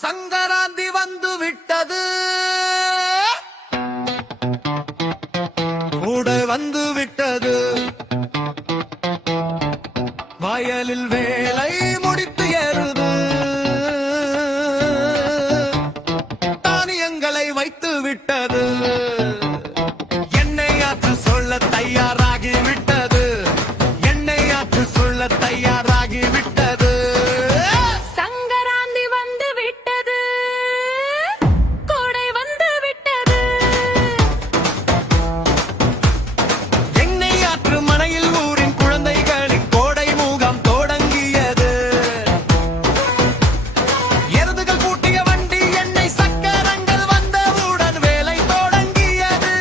சங்கராந்தி வந்து விட்டது, கூட வந்து விட்டது. வயலில் வேலை முடித்து ஏறுது, தானியங்களை வைத்து விட்டது. என்னை ஆற்று சொல்ல தயாராகி விட்டது, என்னை ஆற்று சொல்ல தயாராகி விட்டது. சங்கராந்தி வந்து விட்டது, கோடை வந்து விட்டது. என்னை ஆற்று மனையில் ஊரின் குழந்தைகளின் கோடை முகாம் தொடங்கியது. எருதுகள் பூட்டிய வண்டி எண்ணெய் சக்கரங்கள் வந்தவுடன் வேலை தொடங்கியது.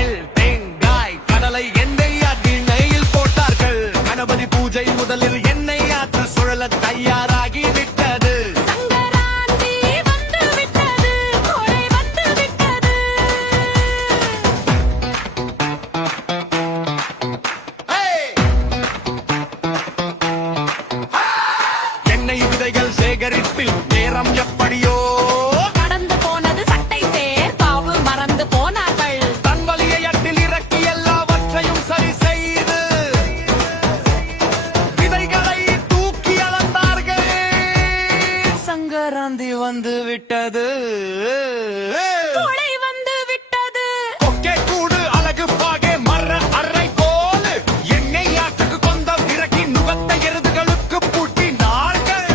எள் தேங்காய் கடலை எண்ணெய் ஆற்றி நெய்யில் போட்டார்கள். கணபதி பூஜை முதலில் எண்ணெய் ஆற்று சுழல தயாராகி விட்டது. சங்கராந்தி வந்து விட்டது, கோடை வந்து விட்டது. எண்ணெய் விதைகள் சேகரிப்பில் நேரம் எப்படியோ கடந்து போனது சட்டை சேர், பாவு மறந்து போனார்கள். தன் வலியை அட்டில் இறக்கி எல்லாவற்றையும் சரி செய்து விதைகளை தூக்கி அளந்தார்கள். சங்கராந்தி வந்து விட்டது, கோடை வந்து விட்டது. கொக்கே கூடு அழகு பாகே மர அரை கோல் எண்ணெய் ஆற்றுக்கு கொந்தம் இறக்கி நுகத்த எருதுகளுக்கு பூட்டினார்கள்.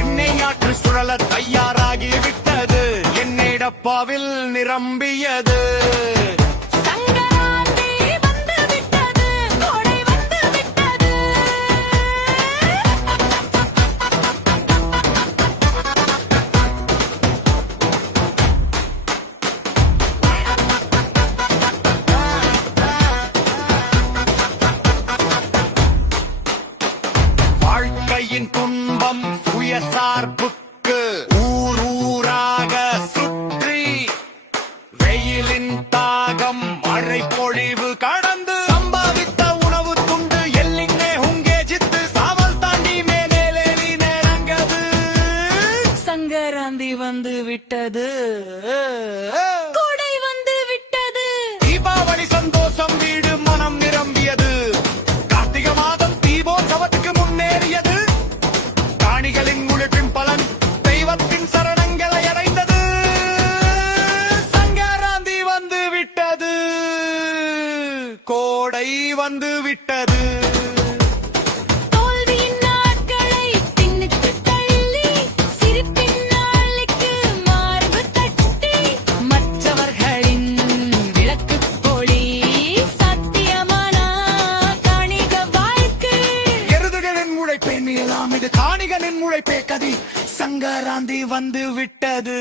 எண்ணெய் ஆற்று சுழல தயாராகி விட்டது, எண்ணெய் டப்பாவில் நிரம்பியது. சங்கராந்தி வந்து விட்டது, கோடை வந்து விட்டது. வாழ்க்கையின் துன்பம் சுயசார்புக்கு ஊர் ஊராக சுற்றி வெயிலின் தாகம் மழை பொழிவு கடந்து சம்பாதித்த உணவு துண்டு எல்லிங்கே உங்கே ஜித்து சாவல் தாண்டி மேலேறி நேரங்கது. சங்கராந்தி வந்து விட்டது, கோடை வந்து விட்டது. தீபாவளி சந்தோஷம் வீடு மனம் நிரம்பியது. கார்த்திகை மாதம் தீபோத்சவத்துக்கு முன்னேறியது. காணிகளின் உழைப்பின் பலன் தெய்வத்தின் சரணங்களை அடைந்தது. சங்கராந்தி வந்து விட்டது, கோடை வந்து விட்டது. தோல்வியின் நாட்களை பின்னுக்கு தள்ளி, சிரிப்பின் நாளைக்கு மார்பு தட்டி, மற்றவர்களின் விளக்குப் பொழி சத்தியமான காணிக வாழ்க்கை. எருதுகளின் உழைப்பே மேலாம், இது காணிகளின் உழைப்பே கதி. சங்கராந்தி வந்து விட்டது.